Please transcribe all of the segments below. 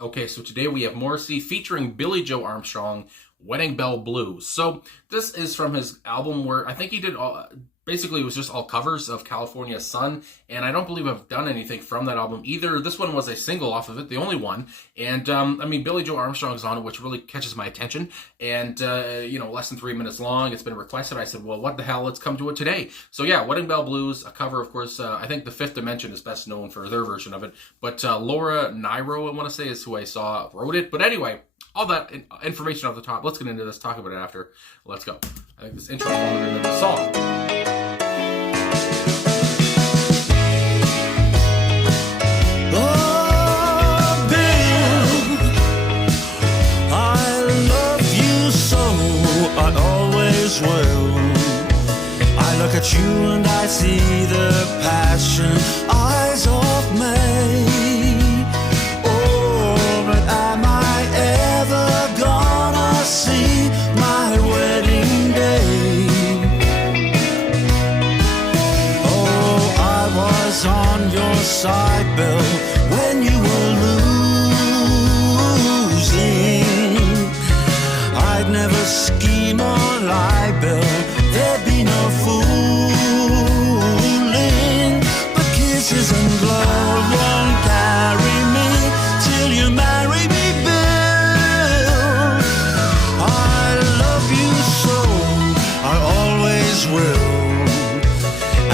Okay, so today we have Morrissey featuring Billie Joe Armstrong, Wedding Bell Blues. So this is from his album where I think he did basically it was just all covers of California Sun, and I don't believe I've done anything from that album either. This one was a single off of it, the only one, and I mean, Billie Joe Armstrong's on it, which really catches my attention, and less than 3 minutes long. It's been requested. I said, well, what the hell, let's come to it today. So yeah, Wedding Bell Blues, a cover, of course. I think the Fifth Dimension is best known for their version of it, but Laura Nyro, I want to say, is who I saw wrote it. But anyway, all that information off the top. Let's get into this, talk about it after. Let's go. I think this intro is longer than the song. Look at you and I see the passion eyes of May. Oh, but am I ever gonna see my wedding day? Oh, I was on your side, Bill, when you were losing. I'd never scheme or lie, Bill. There'd be no fooling, but kisses and love won't carry me till you marry me, Bill. I love you so, I always will,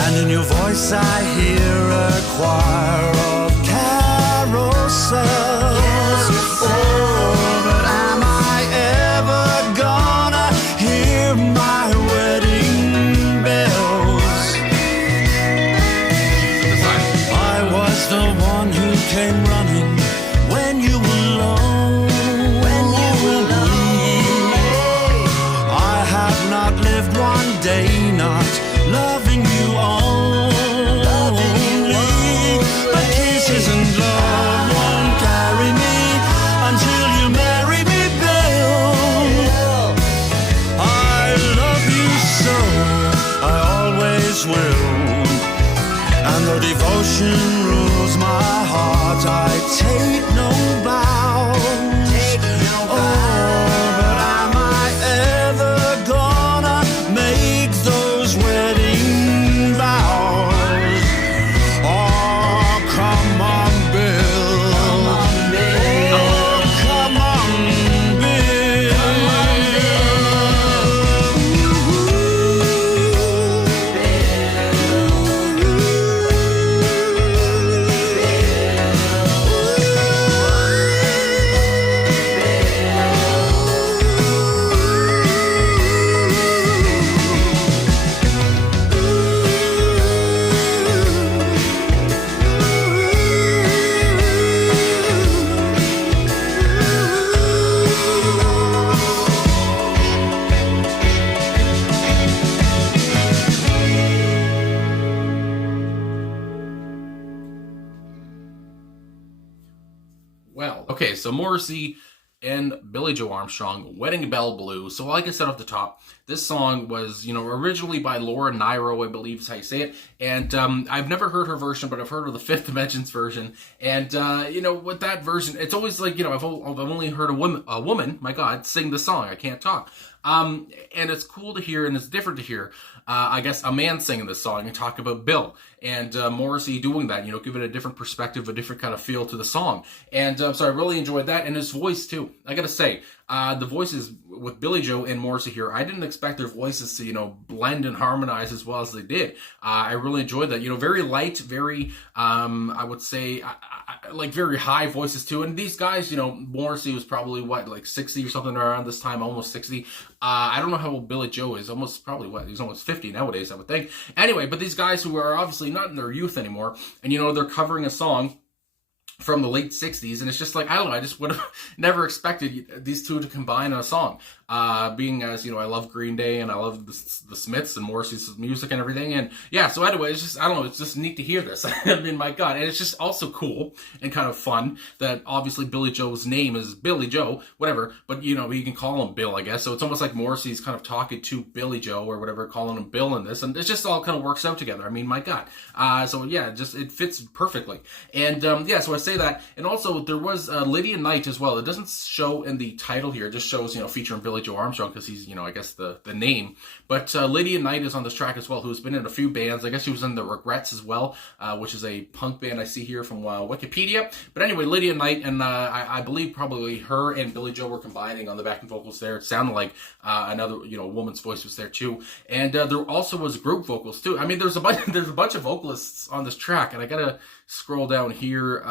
and in your voice I hear a choir of carousels. Oh, but am I ever gonna hear my wedding bells? I was the one who came running when you were low. I have not lived one day not loving you only, but kisses and love won't carry me until you marry me, Bill. I love you so, I always will, and though devotion rules my heart, I take no bow. Oh, but am I ever gonna make those wedding vows? Oh, come on, Bill. Oh, come on, Bill. Well, okay, so Morrissey and Billie Joe Armstrong, Wedding Bell Blues. So like I said off the top, this song was, originally by Laura Nyro, I believe is how you say it. And I've never heard her version, but I've heard of the Fifth Dimensions version. And, with that version, it's always like, I've only heard a woman, my God, sing the song. I can't talk. And it's cool to hear, and it's different to hear, I guess, a man singing this song and talk about Bill. And Morrissey doing that, give it a different perspective, a different kind of feel to the song. And so I really enjoyed that, and his voice too. I gotta say, the voices with Billie Joe and Morrissey here, I didn't expect their voices to, blend and harmonize as well as they did. I really enjoyed that. Very light, very, I would say, like very high voices too. And these guys, Morrissey was probably like 60 or something around this time, almost 60. I don't know how old Billie Joe is. He's almost 50 nowadays, I would think. Anyway, but these guys who are obviously not in their youth anymore, and they're covering a song from the late 60s, and it's just like, I don't know, I just would have never expected these two to combine on a song. Being as, I love Green Day, and I love the Smiths and Morrissey's music and everything, and yeah, so anyway, it's just, I don't know, it's just neat to hear this. I mean, my God, and it's just also cool and kind of fun that obviously Billie Joe's name is Billie Joe, whatever, but you can call him Bill, I guess, so it's almost like Morrissey's kind of talking to Billie Joe or whatever, calling him Bill in this, and it just all kind of works out together. I mean, my God. So yeah, it fits perfectly. And yeah, so I say say that. And also, there was Lydia Knight as well. It doesn't show in the title here. It just shows, featuring Billie Joe Armstrong because he's, I guess the name. But Lydia Knight is on this track as well, who's been in a few bands. I guess she was in the Regrets as well, which is a punk band I see here from Wikipedia. But anyway, Lydia Knight, and I believe probably her and Billie Joe were combining on the backing vocals there. It sounded like another, woman's voice was there too. And there also was group vocals too. I mean, there's a bunch of vocalists on this track, and I gotta scroll down here,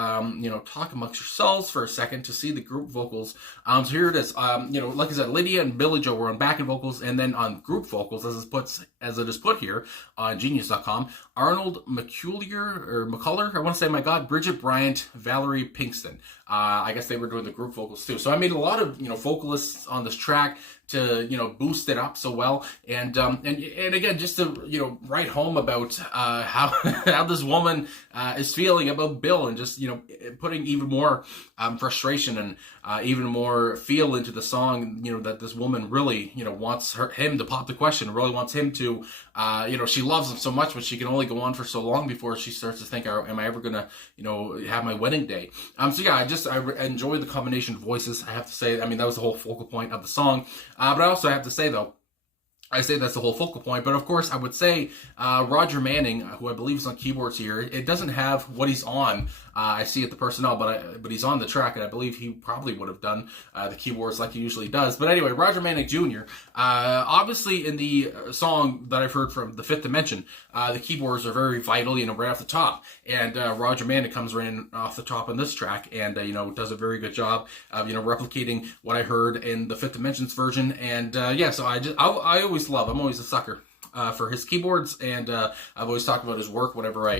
talk amongst yourselves for a second to see the group vocals. So here it is. Like I said, Lydia and Billie Joe were on backing vocals, and then on group vocals, as it is put here on Genius.com, Arnold McCuller, I want to say, my God, Bridget Bryant, Valerie Pinkston. I guess they were doing the group vocals too. So I made a lot of, vocalists on this track to, boost it up so well. And again, just to, write home about how this woman is feeling about Bill, and just, putting even more frustration and even more feel into the song, that this woman really, wants him to pop the question, really wants him to, she loves him so much, but she can only go on for so long before she starts to think, am I ever gonna, have my wedding day? So yeah, I enjoy the combination of voices, I have to say. I mean, that was the whole focal point of the song. But I also have to say, though, I say that's the whole focal point, but of course I would say Roger Manning, who I believe is on keyboards here, it doesn't have what he's on. I see at the personnel, but he's on the track, and I believe he probably would have done the keyboards like he usually does. But anyway, Roger Manning Jr., obviously in the song that I've heard from The Fifth Dimension, the keyboards are very vital, right off the top. And Roger Manning comes right in off the top on this track, and does a very good job of replicating what I heard in the Fifth Dimension's version. And so I'm always a sucker for his keyboards, and I've always talked about his work whenever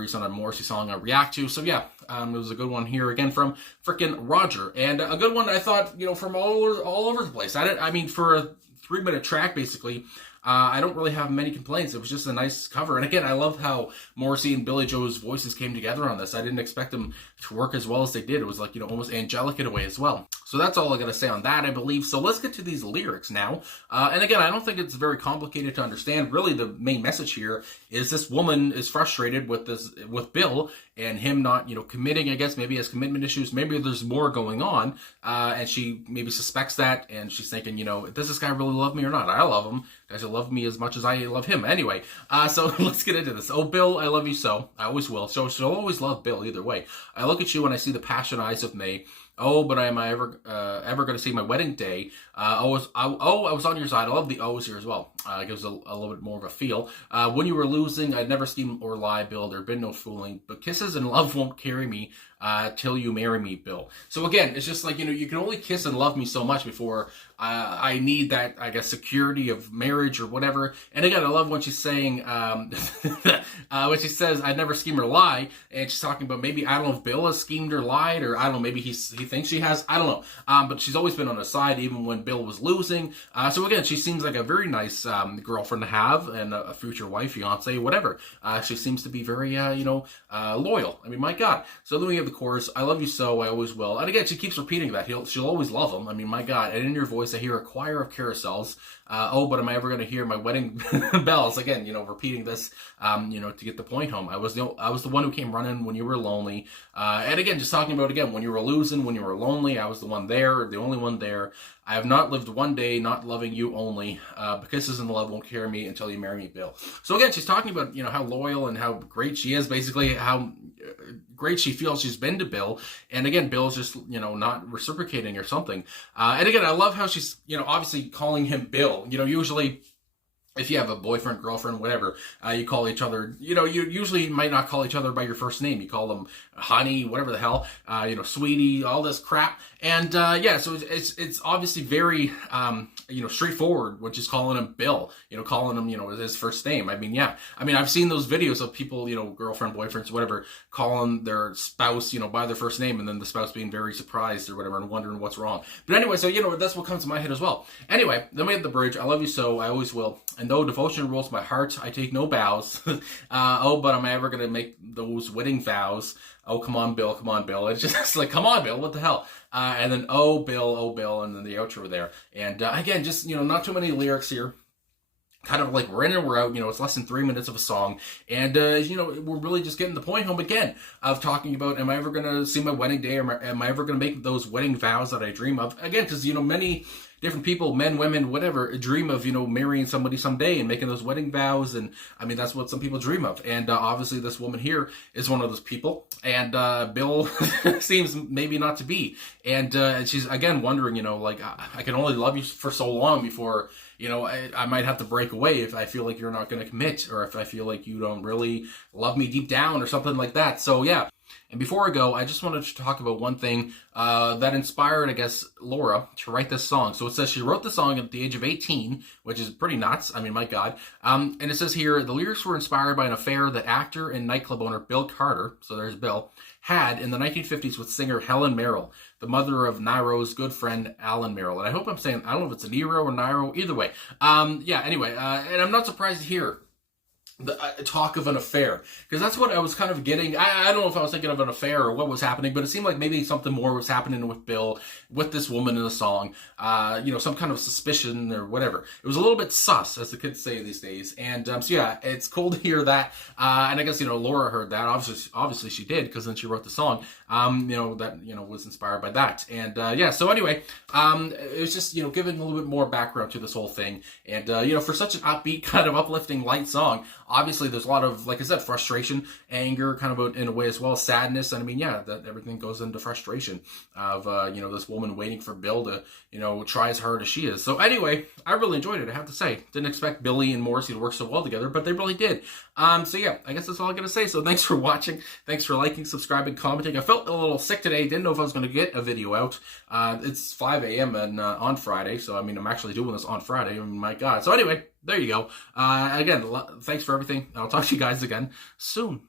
he's on a Morrissey song I react to. So yeah, it was a good one here again from frickin' Roger, and a good one I thought from all over the place. For a 3-minute track basically. I don't really have many complaints. It was just a nice cover. And again, I love how Morrissey and Billie Joe's voices came together on this. I didn't expect them to work as well as they did. It was like, almost angelic in a way as well. So that's all I got to say on that, I believe. So let's get to these lyrics now. And again, I don't think it's very complicated to understand. Really, the main message here is this woman is frustrated with Bill and him not, committing, I guess. Maybe he has commitment issues. Maybe there's more going on. And she maybe suspects that. And she's thinking, does this guy really love me or not? I love him. Does he love me as much as I love him? Anyway, so let's get into this. Oh, Bill, I love you so. I always will. So she'll always love Bill either way. I look at you and I see the passion eyes of May. Oh, but am I ever going to see my wedding day? I was on your side. I love the O's here as well. It gives a little bit more of a feel. When you were losing, I'd never scheme or lie, Bill. There'd been no fooling. But kisses and love won't carry me till you marry me, Bill. So again, it's just like, you can only kiss and love me so much before I need that, I guess, security of marriage or whatever. And again, I love when she's saying, when she says, I'd never scheme or lie. And she's talking about maybe, I don't know if Bill has schemed or lied, or I don't know, maybe he thinks she has. I don't know. But she's always been on his side, even when Bill was losing. So again, she seems like a very nice girlfriend to have, and a future wife, fiance, whatever. She seems to be very, loyal. I mean, my God. So then we have the chorus, I love you so, I always will. And again, she keeps repeating that. She'll always love him. I mean, my God. And in your voice, I hear a choir of carousels. Oh, but am I ever going to hear my wedding bells? Again, repeating this, to get the point home. I was the one who came running when you were lonely. And again, just talking about, again, when you were losing, when you were lonely, I was the one there, the only one there. I have not lived one day not loving you only. Kisses and love won't carry me until you marry me, Bill. So again, she's talking about, how loyal and how great she is, basically how great she feels she's been to Bill. And again, Bill's just, not reciprocating or something. And again, I love how she's, obviously calling him Bill. Usually if you have a boyfriend, girlfriend, whatever, you call each other, you usually might not call each other by your first name. You call them honey, whatever the hell, sweetie, all this crap. And, so it's obviously very, straightforward when she's calling him Bill, calling him, his first name. I mean, yeah. I mean, I've seen those videos of people, girlfriend, boyfriends, whatever, calling their spouse, by their first name, and then the spouse being very surprised or whatever and wondering what's wrong. But anyway, so, that's what comes to my head as well. Anyway, then we have the bridge. I love you so, I always will. And though devotion rules my heart, I take no bows. Oh, but am I ever going to make those wedding vows? Oh, come on, Bill, come on, Bill. It's just like, come on, Bill, what the hell? And then, oh, Bill, and then the outro there. And again, just, not too many lyrics here. kind of like we're in and we're out. It's less than 3 minutes of a song, and we're really just getting the point home again of talking about, am I ever gonna see my wedding day, or am I ever gonna make those wedding vows that I dream of again? Because many different people, men, women, whatever, dream of marrying somebody someday and making those wedding vows, and I mean that's what some people dream of, and obviously this woman here is one of those people, and Bill seems maybe not to be, and she's again wondering, like, I can only love you for so long before I might have to break away if I feel like you're not going to commit, or if I feel like you don't really love me deep down, or something like that. So yeah. And before I go, I just wanted to talk about one thing that inspired, I guess, Laura to write this song. So it says she wrote the song at the age of 18, which is pretty nuts. I mean, my God. And it says here, the lyrics were inspired by an affair that actor and nightclub owner Bill Carter, so there's Bill, had in the 1950s with singer Helen Merrill, the mother of Niro's good friend Alan Merrill. And I hope I'm saying, I don't know if it's a Nero or Niro, either way. Anyway, and I'm not surprised to hear the talk of an affair, because that's what I was kind of getting. I don't know if I was thinking of an affair or what was happening, but it seemed like maybe something more was happening with Bill, with this woman in the song, some kind of suspicion or whatever. It was a little bit sus, as the kids say these days, and so yeah, it's cool to hear that, and I guess Laura heard that, obviously she did, because then she wrote the song, that was inspired by that, and so anyway, it was just giving a little bit more background to this whole thing, and for such an upbeat, kind of uplifting, light song, obviously there's a lot of, like I said, frustration, anger, kind of in a way as well, sadness, and I mean, yeah, that everything goes into frustration of this woman waiting for Bill to try as hard as she is. So anyway, I really enjoyed it, I have to say. Didn't expect Billy and Morrissey to work so well together, but they really did. So yeah, I guess that's all I'm gonna say. So thanks for watching, thanks for liking, subscribing, commenting. I felt a little sick today, didn't know if I was gonna get a video out. It's 5 a.m. and on Friday, so I mean, I'm actually doing this on Friday. I mean, my God. So anyway, there you go. Again, thanks for everything. I'll talk to you guys again soon.